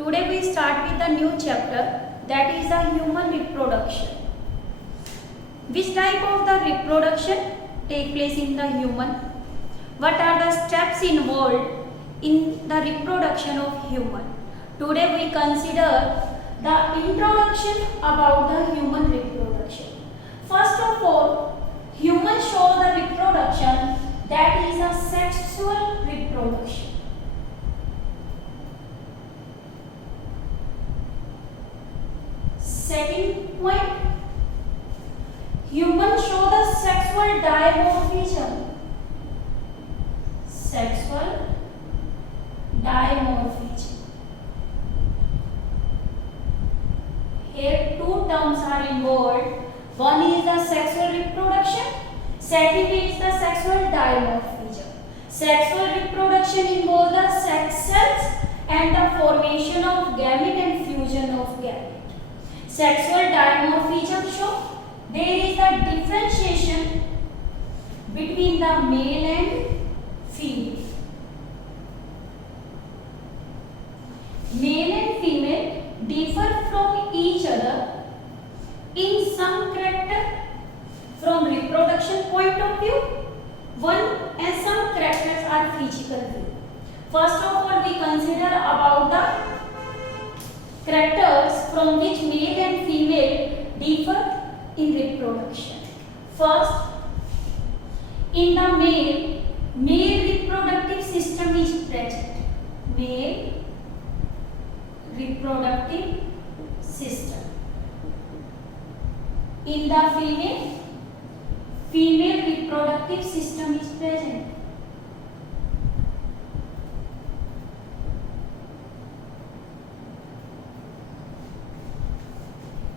Today we start with a new chapter, that is the human reproduction. Which type of the reproduction take place in the human? What are the steps involved in the reproduction of human? Today we consider the introduction about the human reproduction. First of all, humans show the reproduction, that is a sexual reproduction. Second point, humans show the sexual dimorphism. Sexual dimorphism. Here two terms are involved. One is the sexual reproduction. Second is the sexual dimorphism. Sexual reproduction involves the sex cells and the formation of gamete and fusion of gamete. Sexual dimorphism show there is a differentiation between the male and female. Male and female differ from each other in some character from reproduction point of view. One and some characters are physical view. First of all, we consider about the characters from which male and female differ in reproduction. First, in the male reproductive system is present. Male reproductive system. In the female reproductive system is present.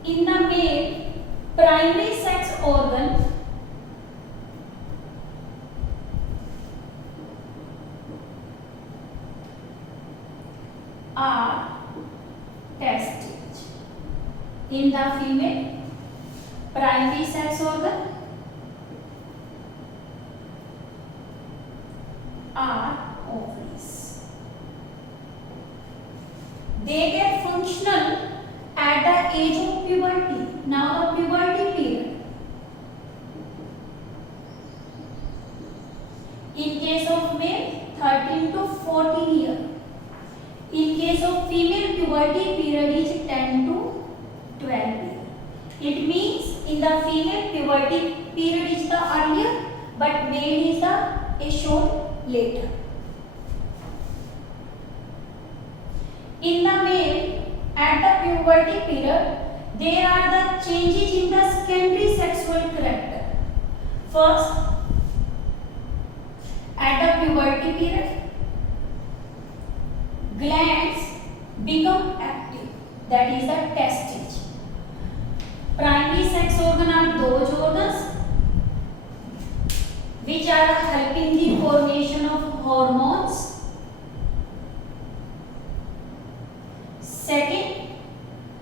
In the male, primary sex organ are testes. In the female, primary sex organ are ovaries. They get functional at the age of puberty. Now the puberty period. In case of male, 13 to 14 years. In case of female, puberty period is 10 to 12 years. It means in the female, puberty period is the earlier, but male is a short later. In the male, at the puberty period, there are the changes in the secondary sexual character. First, at the puberty period, glands become active, that is the testes. Primary sex organ are those organs which are helping the formation of hormones. Second,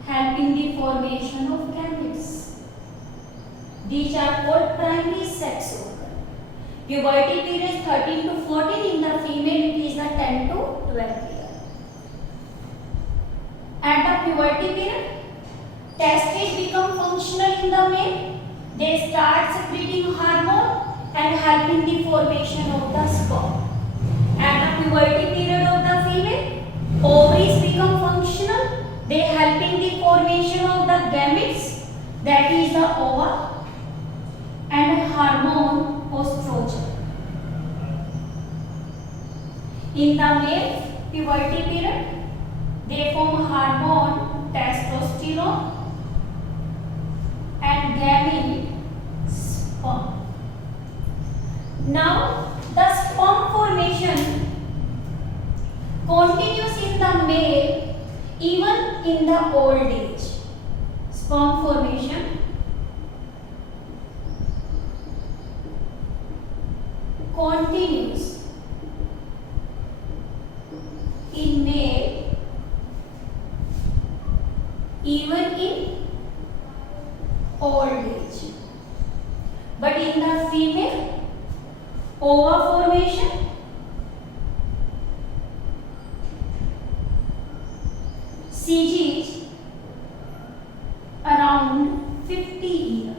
helping the formation of gametes. These are called primary sex organ. Puberty period 13 to 14, in the female it is the 10 to 12 years. At the puberty period, testes become functional in the male. They start secreting hormone and helping the formation of the sperm. At the puberty period of the female, ovaries become functional. They helping the formation of the gametes, that is the ova, and hormone estrogen. In the male puberty period, they form hormone testosterone and gamete sperm. Now the sperm formation continues in the male even in the old age. Sperm formation continues in male even in old age. But in the female, ova formation CG is around 50 years.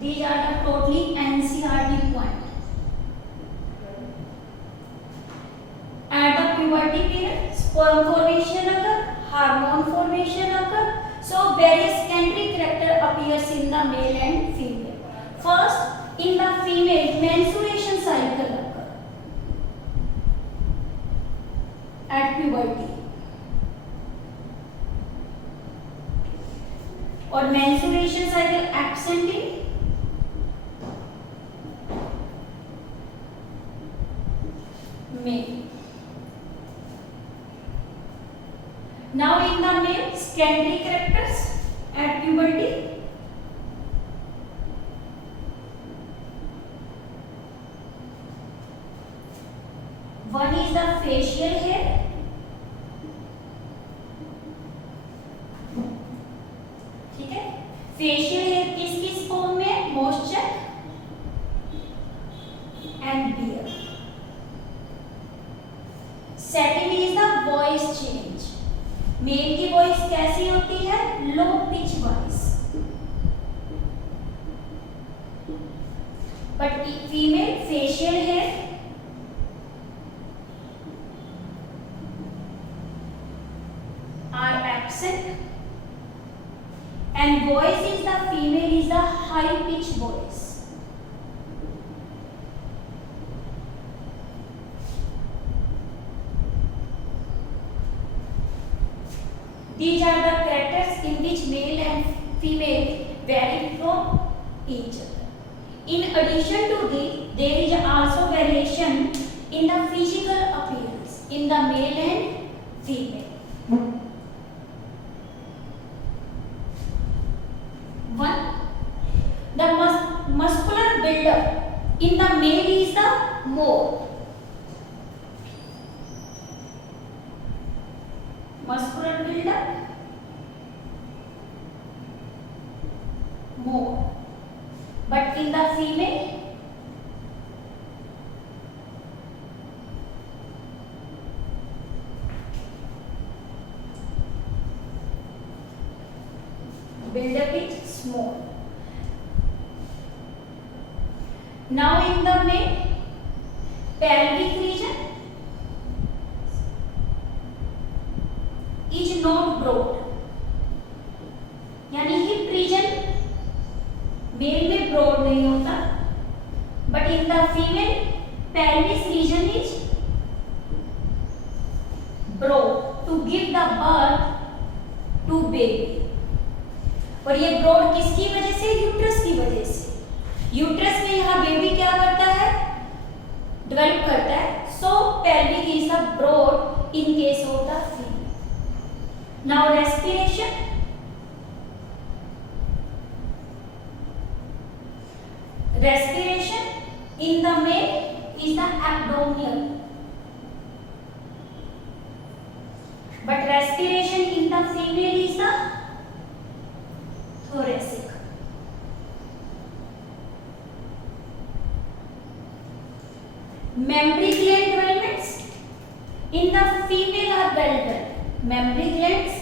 These are the totally NCERT points. At the puberty period, sperm formation occur, hormone formation occur. So various secondary character appears in the male and female. First, in the female, menstruation cycle occur at puberty. और menstruation cycle absent in male. Now in the male, secondary characters at puberty. One is the facial hair. ठीक है, facial hair किस किस form में? Moisture and beard. Second is the voice change. Male की voice कैसी होती है? Low pitch voice. But female facial hair are absent and voice is the female is the high pitch voice. These are the characters in which male and female vary from each other. In addition to this, there is also variation in the physical appearance in the male and female. One, the muscular buildup in the male is the more. Muscular buildup more, but in the female buildup is small. Now in the male, pelvic region is not broad, यानी hip reason mail में broad नहीं होता, but in the female pelvis region is broad to give the birth to baby. और ये broad किसकी वजह से? Uterus की वजह से. यूट्रस में यहाँ बेबी क्या करता है? डेवलप करता है. सो pelvic is the broad in case of the female. Now respiration. Respiration in the male is the abdominal, but respiration in the female is the thoracic. Mammary gland developments in the female are well done. Mammary glands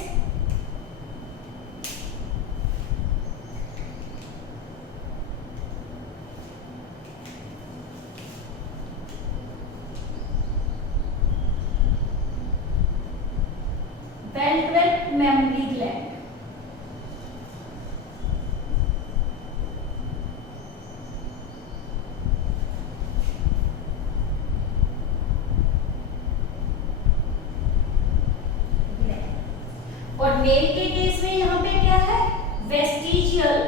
well developed mammary gland. और mail के case में यहाँ पे क्या है? Vestigial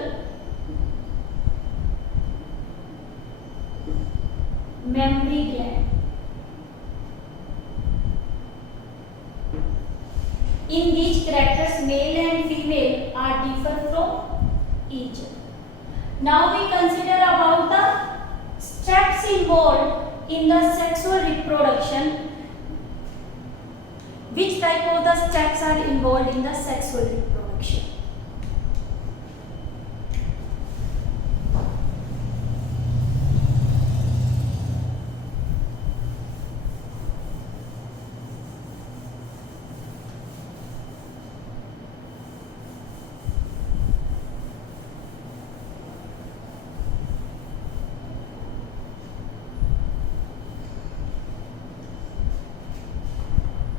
memory gland. In these characters, male and female are differ from each other. Now we consider about the steps involved in the sexual reproduction. Which type of the steps are involved in the sexual reproduction?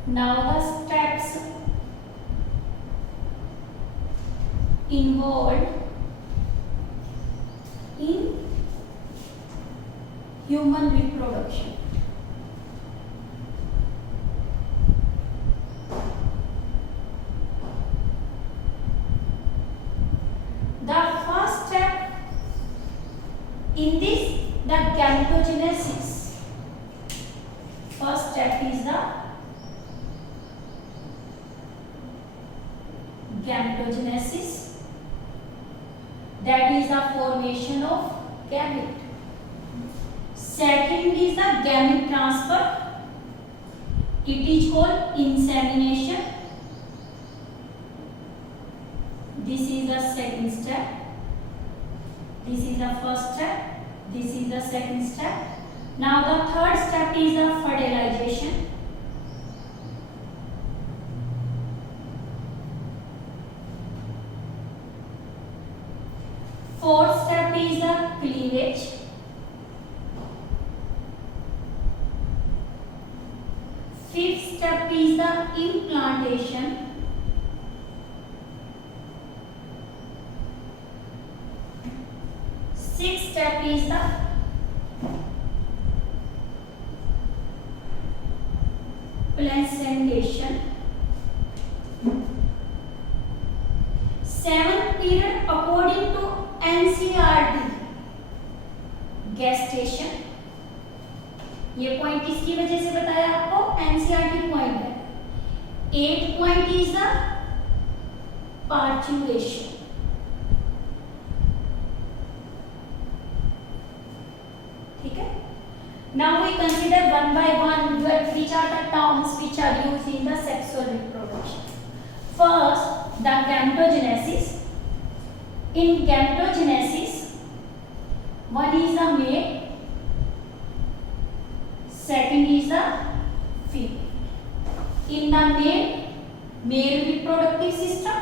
Now the steps involved in human reproduction. The first step in this, the gametogenesis. First step is the gametogenesis, that is the formation of gamete. Second is the gamete transfer, it is called insemination. This is the second step, this is the first step, this is the second step. Now the third step is the fertilization. Fourth step is the cleavage. Fifth step is the implantation. Sixth step is the placentation. Seventh period according to NCERT, gestation. ये point किसकी वजह से बताया आपको? NCERT point है. 8th point is the parturition. ठीक है. Now we consider one by one which are the terms which are used in the sexual reproduction. First, the gametogenesis. In gametogenesis, one is the male, second is the female. In the male reproductive system,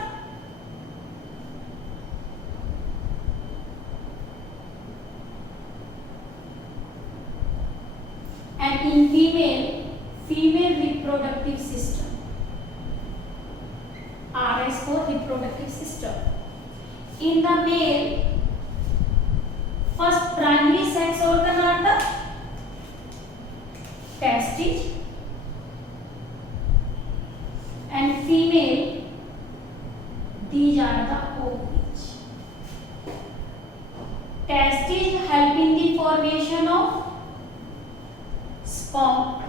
and in female reproductive system. RS for reproductive system. In the male, first primary sex organ are the testes, and female, these are the ovaries. Testes help in the formation of sperm.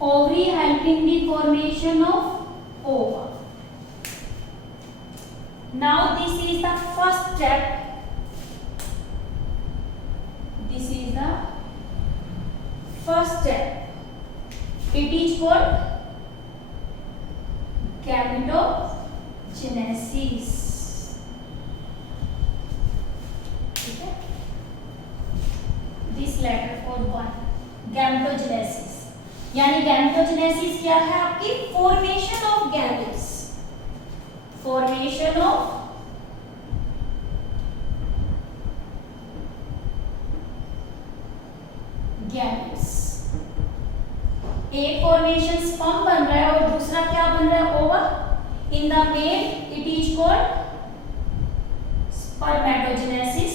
Ovary help in the formation of ova. Now this is the first step. This is the first step. It is called gametogenesis. Okay? This letter for one. Gametogenesis. यानी gametogenesis क्या है आपकी? Formation of gametes. Formation of gametes. एक formation sperm बन रहा है और दूसरा क्या बन रहा है? ओवा. In the male it is called spermatogenesis.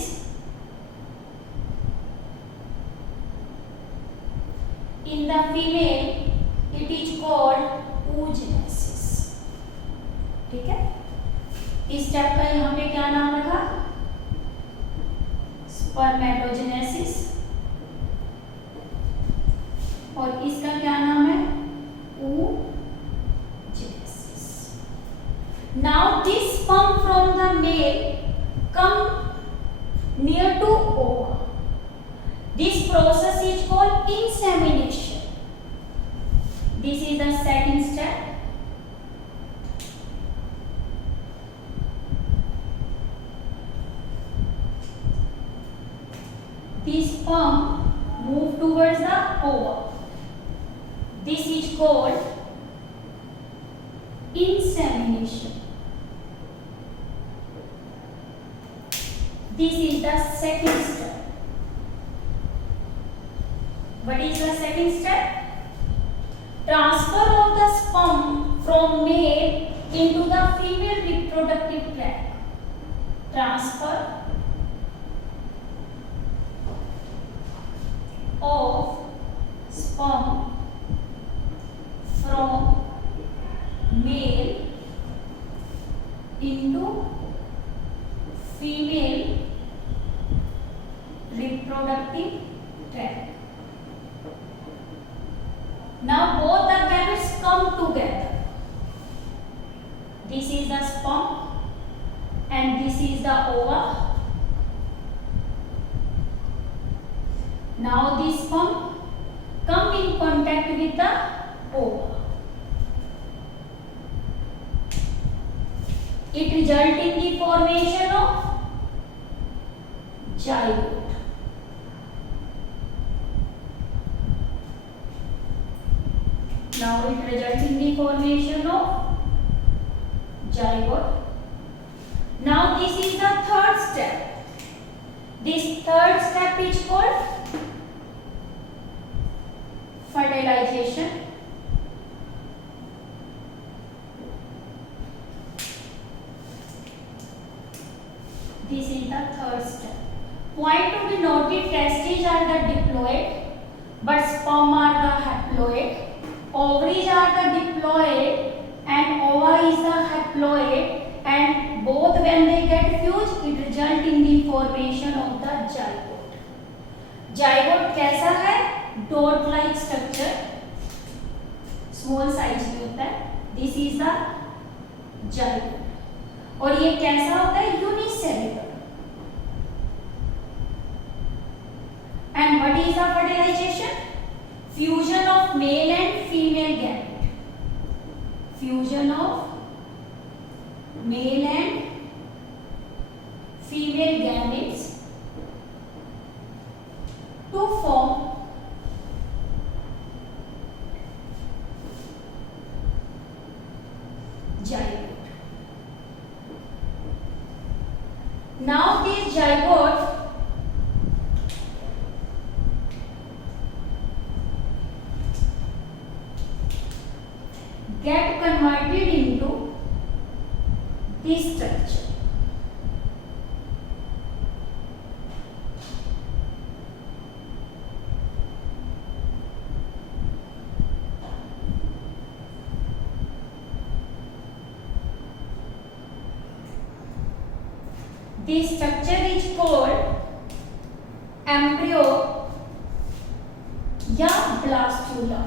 In the female it is called oogenesis. ठीक है. इस स्टेप का यहाँ पे क्या नाम रखा? स्पर्मेटोजेनेसिस. और इसका क्या नाम है? oogenesis. Now this sperm from the male come near to ova. This process is called insemination. This is the second step. This sperm move towards the ova. This is called insemination. This is the second step. What is the second step? Transfer of the sperm from male into the female reproductive tract. Transfer of sperm from male into female reproductive tract. Now both the gametes come together. This is the sperm and this is the ova. Now this sperm come in contact with the ova. It results in the formation of zygote. Now it results in the formation of zygote. Now this is the third step. This third step is called fertilization. This is the third step. Point to be noted, testes are the diploid, but sperm are the haploid. Ovaries are the diploid and ova is the haploid, and both when they get fused it result in the formation of the zygote. Zygote कैसा है? Dot like structure, small size में होता है. This is the zygote. और ये कैसा होता है? Unicellular. And what is the fertilization? Fusion of male and female gamete. Fusion of male and female gametes to form zygote. Now this zygote get converted into this structure. This structure is called embryo या blastula.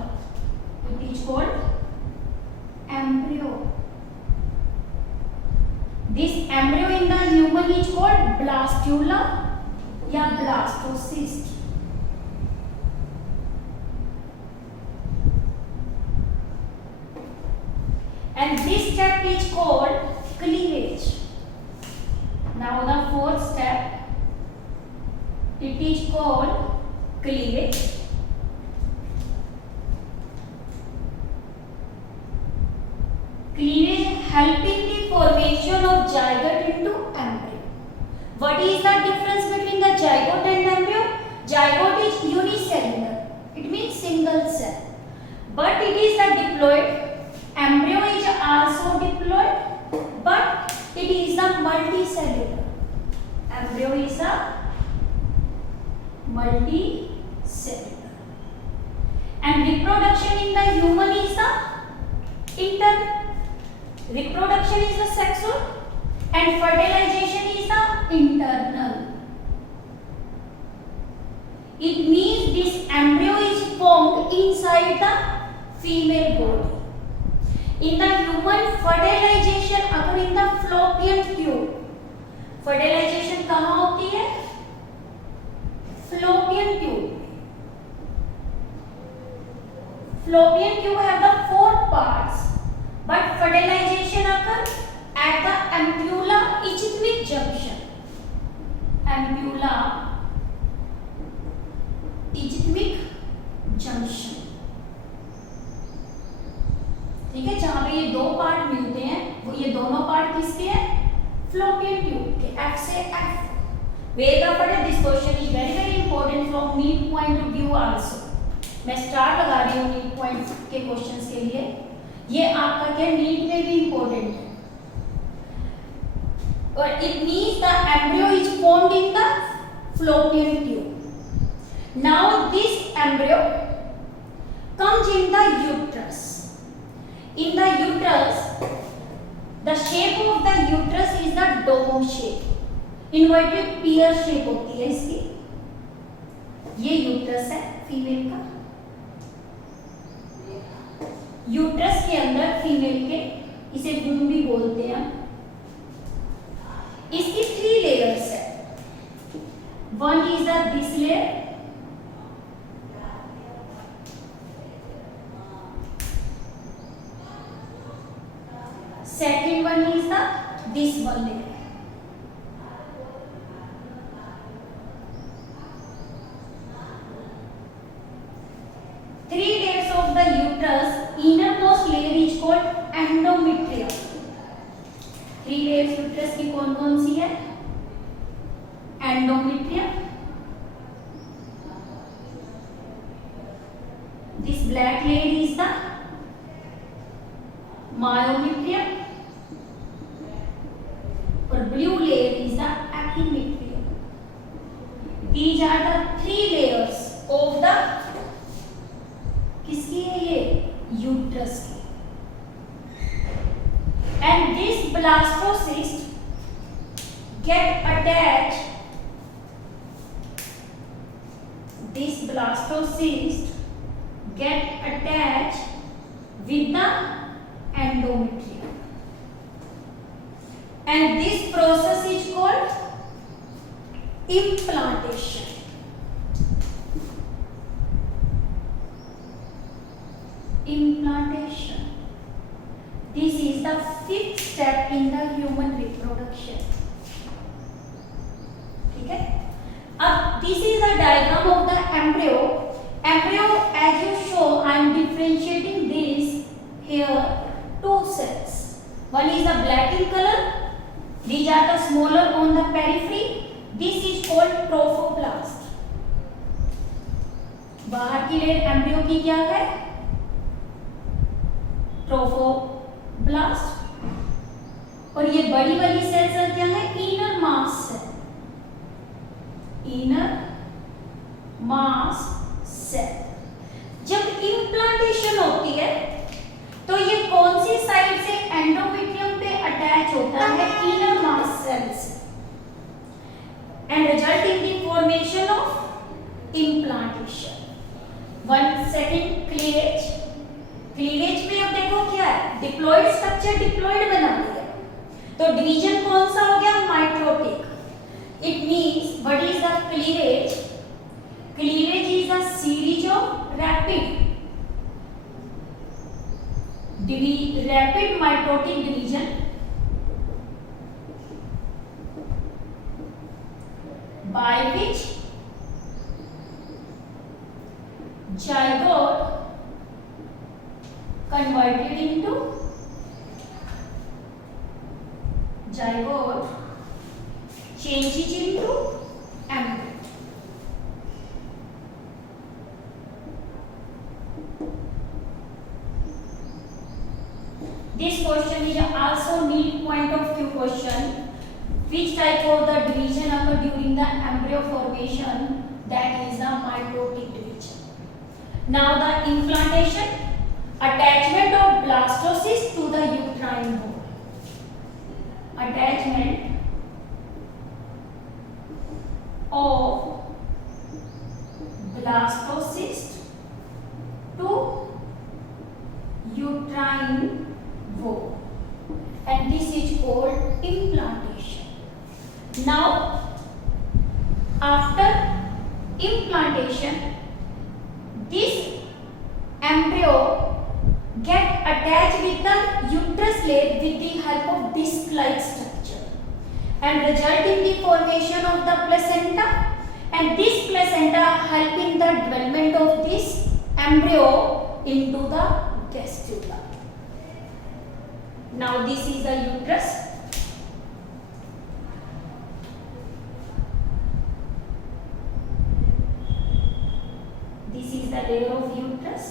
It is called embryo. This embryo in the human is called blastula या blastocyst. And this step is called cleavage. Now the fourth step, it is called cleavage. Cleavage helping the formation of zygote into embryo. What is the difference between the zygote and embryo? Zygote is unicellular. It means single cell. But it is the diploid. Embryo is also diploid, but it is the multicellular. Embryo is a multicellular. And reproduction in the human is the internal. Reproduction is the sexual and fertilization is the internal. It means this embryo is formed inside the female body. In the human, fertilization occur in the fallopian tube. Fertilization कहाँ होती है? Fallopian tube. Fallopian tube have the 4 parts, but fertilization occur at the ampulla ichthyoid junction. Ampulla ichthyoid junction. ठीक है, जहां पे ये 2 part मिलते हैं, वो ये दोनों पार्ट किसके हैं? fallopian tube के. F से F. Where the part? This question is very important from NEET point of view also. मैं स्टार लगा रही हूँ नीट पॉइंट के क्वेश्चंस के लिए। ये आपका क्या नीट में भी इंपॉर्टेंट है। और it means the embryo is formed in the fallopian tube. Now this embryo comes in the uterus. In the uterus, the shape of the uterus is the dome shape. Inverted pear shape होती है इसकी। ये uterus है female का। Uterus के अंदर female के, इसे वूम भी बोलते हैं। इसकी 3 लेयर्स है। One is this layer, second one is this one layer, three layers of the uterus. Innermost layer is called endometrium. 3 layers uterus की कौन कौन सी है? Endometrium, this black layer is the myometrium और blue layer is the epimetrium. These are the 3 layers of the किसकी है ये? Uterus की। And this blastocyst get attached. This blastocyst get attached with the endometrium, and this process is called implantation. Implantation. This is the 5th step in the human reproduction. ठीक है? अब this is a diagram of the embryo. Embryo, as you show, I am differentiating this here 2 cells. One is the black in color. These are the smaller on the periphery. This is called trophoblast. बाहर की layer embryo की क्या है? Trophoblast. और ये बड़ी वाली cells क्या है? Inner mass cell. Inner mass cell. जब इम्प्लांटेशन होती है तो ये कौन सी साइड से एंडोमेट्रियम पे अटैच होता है? इनर मास सेल से, and result in the formation of implantation. 1 second cleavage. Cleavage में अब देखो क्या है? डिप्लॉइड स्ट्रक्चर डिप्लॉइड बना दिया, तो डिवीजन कौन सा हो गया? Mitotic. It means what is the cleavage? Cleavage is a series of rapid mitotic division by which zygote converted into zygote changes into embryo. This question is also neat point of view question. Which type of the division occur during the embryo formation? That is the mitotic division. Now the implantation, attachment of blastocyst to the uterine wall. Attachment of blastocyst to uterine wall, and this is called implantation. Now after implantation, this embryo get attached with the uterus layer with the help of disc-like structure, and result in the formation of the placenta, and this placenta help in the development of this embryo into the gastrula. Now this is the uterus. This is the layer of uterus.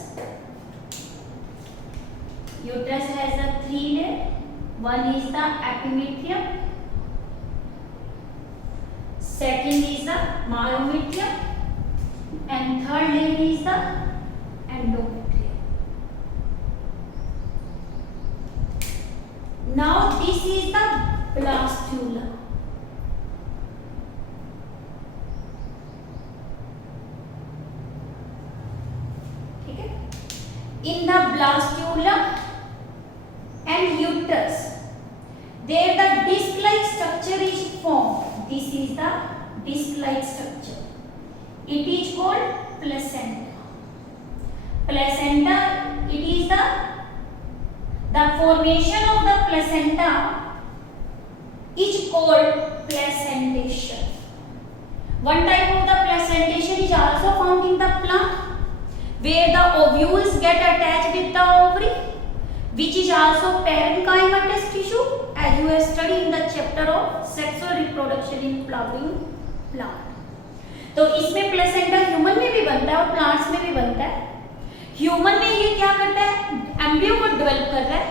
Uterus has a 3 layer. One is the epimetrium, second is the myometrium, and third layer is the endometrium. Now this is the blastula. In the blastula and uterus, there the disc-like structure is formed. This is the disc-like structure. It is called placenta. Placenta, it is the formation of the placenta is called placentation. One type of the placentation is also found in the plant, where the ovules get attached with the ovary, which is also parenchymatous tissue, as you have studied in the chapter of sexual reproduction in flowering plant. तो इसमें placenta human में भी बनता है और plants में भी बनता है. ह्यूमन में ये क्या करता है, एम्ब्रियो को डेवलप कर रहा है,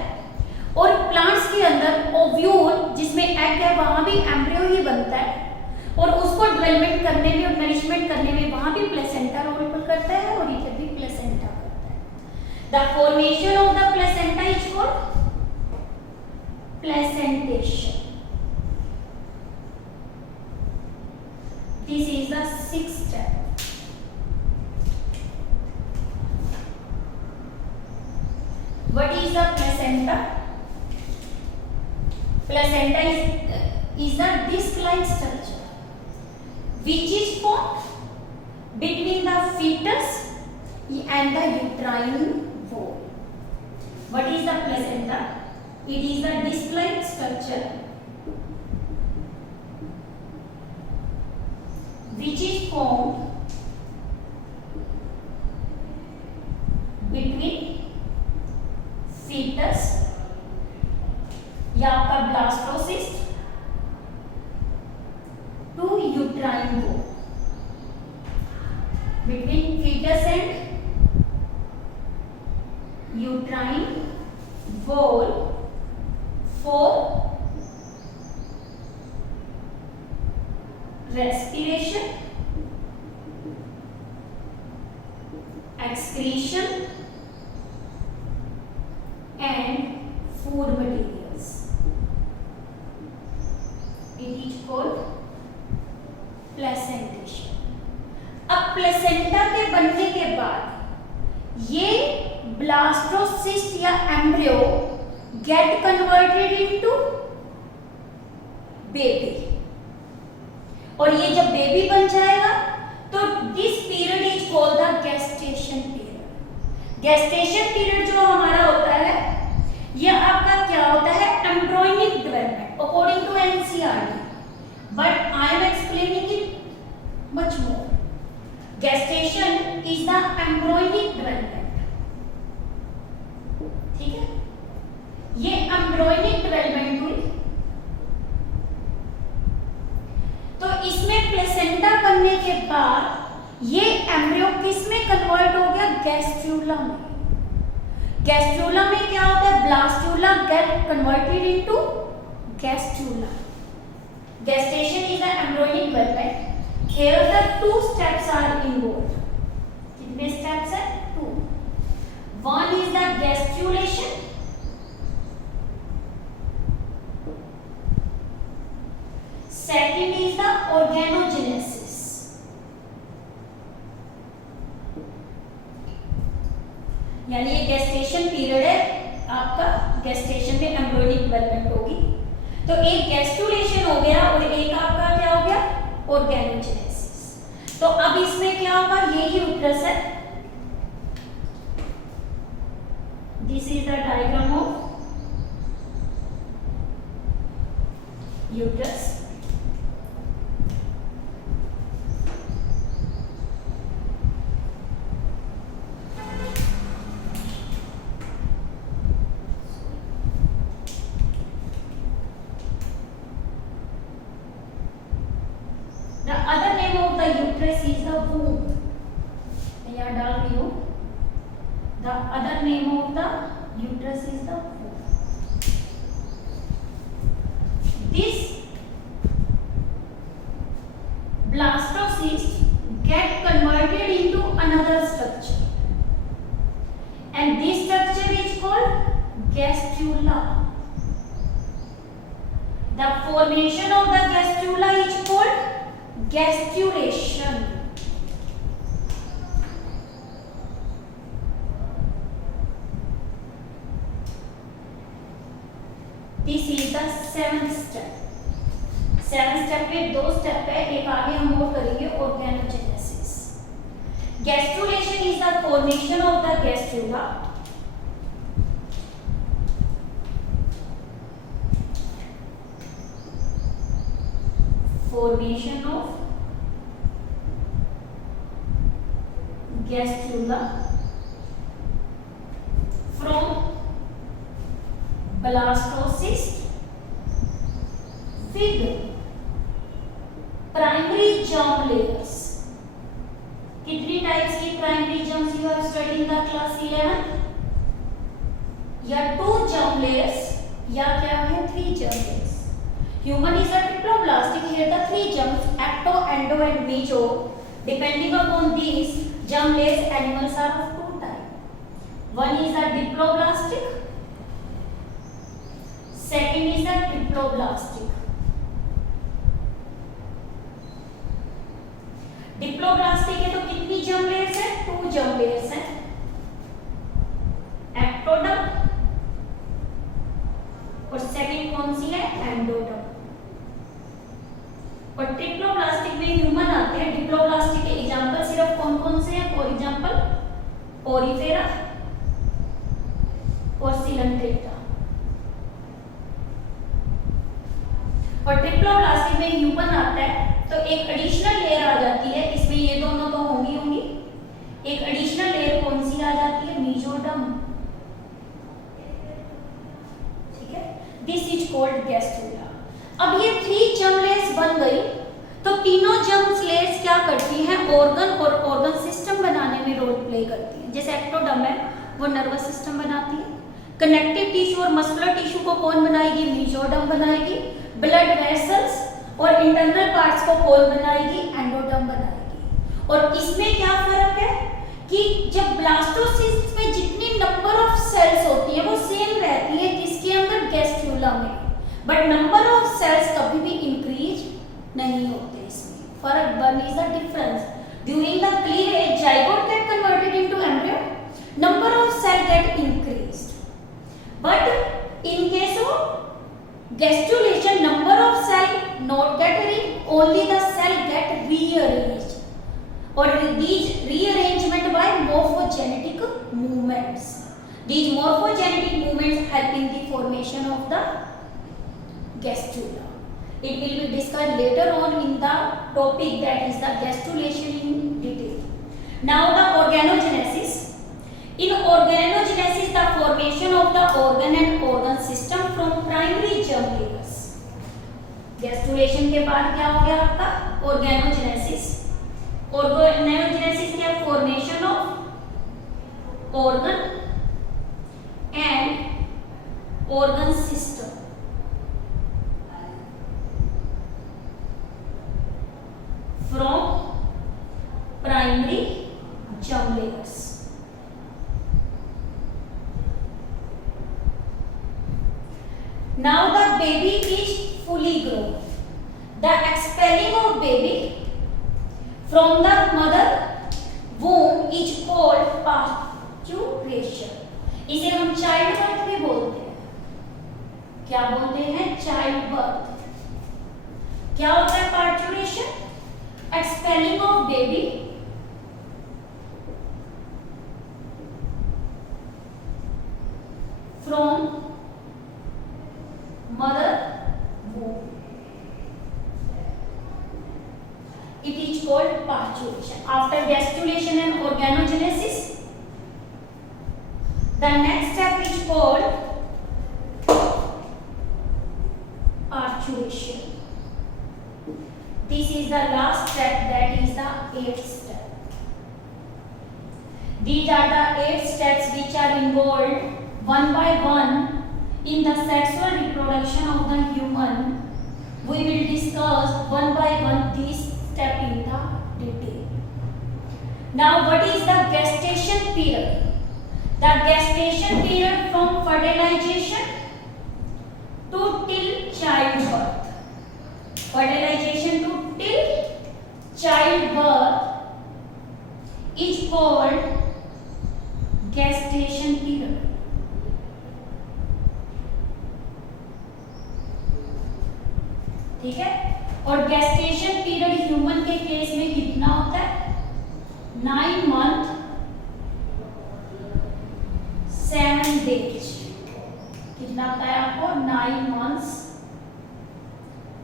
और प्लांट्स के अंदर ओव्यूल जिसमें एग है वहां भी एम्ब्रियो ही बनता है, और उसको डेवलपमेंट करने में और नरिशमेंट करने में वहां भी प्लेसेंटा रोल करता है और इधर भी प्लेसेंटा करता है. The formation of the placenta is called placentation. This is the 6th step. What is the placenta? Placenta is the disc-like structure which is formed between the fetus and the uterine wall. What is the placenta? It is the disc-like structure which is formed between fetus या आपका blastocyst to uterine wall. Between fetus and uterine wall for respiration, excretion and food materials. It is called placentation. अब placenta के बनने के बाद ये blastocyst या embryo get converted into baby, और ये जब बेबी बन जाएगा तो this period is called the gestation period. Gestation period जो हमारा होता है ये आपका क्या होता है, embryonic development according to NCERT, but I am explaining it much more. Gestation is the embryonic development. ठीक है, ये embryonic development हुई तो इसमें प्लेसेंटा बनने के बाद ये एम्ब्रियो किस में कन्वर्ट हो गया, गैस्ट्रूला में. गैस्ट्रूला में क्या होता है, blastula gate converted into gastrula. Gestation is the embryonic development. Here the 2 steps are involved. कितने steps है, 2. One is the gastrulation, second is the organogenesis. यानी ये gestation period है आपका, gestation में embryonic development होगी, तो एक gastrulation हो गया और एक आपका क्या हो गया, organogenesis. तो अब इसमें क्या होगा, ये यूट्रस है. This is the diagram of uterus. The other name of the uterus is the womb. यहाँ डाल you. The other name of the uterus is the womb. This blastocyst get converted into another structure, and this structure is called gastrula. The formation of the gastrula is called gastrulation. This is the seventh step. Seven step पे दो step है, एक आगे हम note करेंगे organogenesis. Gastrulation is the formation of the gastrula. Formation of gastrula from blastocyst with primary germ layers. कितनी types की primary germs you have studied in the class 11? या 2 germ layers या क्या है 3 germ layers. Human is a triploblastic. Here the 3 germs, ecto, endo and meso. Depending upon these germ layers, animals are of 2 types. One is a diploblastic, second is a triploblastic. Diploblastic है तो कितनी germ layers है? 2 germ layers है, ectoderm और second कौन सी है? Endoderm. और triploblastic में ह्यूमन आते हैं. डिप्लोब्लास्टिक के एग्जांपल सिर्फ कौन कौन से हैं? फॉर एग्जांपल पोरीफेरा और सिलेंट्रेटा. और ट्रिप्लोब्लास्टिक में ह्यूमन आता है तो एक एडिशनल लेयर आ जाती है. इसमें ये दोनों तो होंगी. एक एडिशनल लेयर कौन सी आ जाती है? मेसोडर्म. ठीक है, दिस इज कॉल्ड गैस्ट्रुला. अब ये 3 जर्म लेयर्स बन गई तो तीनों जर्म लेयर्स क्या करती हैं? ऑर्गन और ऑर्गन सिस्टम बनाने में रोल प्ले करती हैं. जैसे एक्टोडर्म है वो नर्वस सिस्टम बनाती है. कनेक्टिव टिश्यू और मस्कुलर टिश्यू को कौन बनाएगी? मेसोडर्म बनाएगी. ब्लड वेसल्स और इंटरनल पार्ट्स को कौन बनाएगी? एंडोडर्म बनाएगी. और इसमें क्या फर्क है कि जब ब्लास्टोसिस्ट में जितनी नंबर ऑफ सेल्स होती है वो सेम रहती है जिसके अंदर गैस्ट्रुला में, बट नंबर ऑफ सेल्स कभी भी इंक्रीज नहीं होते. इसमें फर्क one is the difference. During the cleavage zygote get converted into embryo, number of cell get increased, but in case of gastrulation number of cell not get rearranged, only the cell get rearranged, or these rearrangement by morphogenetic movements. These morphogenetic movements help in the formation of the gastrula. It will be discussed later on in the topic that is the gastrulation in detail. Now the organogenesis. In organogenesis, the formation of the organ and organ system from primary germ layers. Gastrulation के बाद क्या हो गया आपका? organogenesis. Organogenesis क्या? formation of organ and organ system from primary germ layers. Now the baby is fully grown. The expelling of baby from the mother womb is called parturition. इसे हम child birth भी बोलते हैं. क्या बोलते हैं? Child birth. क्या होता है parturition? Expelling of baby from mother womb. It is called parturition. After gastrulation and organogenesis, the next step is called parturition. This is the last step, that is the 8th step. These are the 8 steps which are involved one by one in the sexual reproduction of the human. We will discuss one by one these steps in the detail. Now, what is the gestation period? The gestation period from fertilization to till childbirth. Fertilization to till childbirth is called gestation period. ठीक है, और gestation period human के case में कितना होता है? 9 month 7 days. कितना होता है आपको? 9 months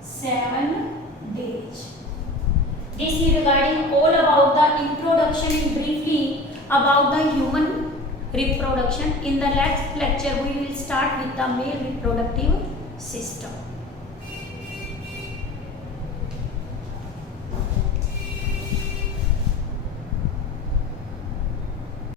7 days. This is regarding all about the introduction in briefly about the human reproduction. In the next lecture we will start with the male reproductive system.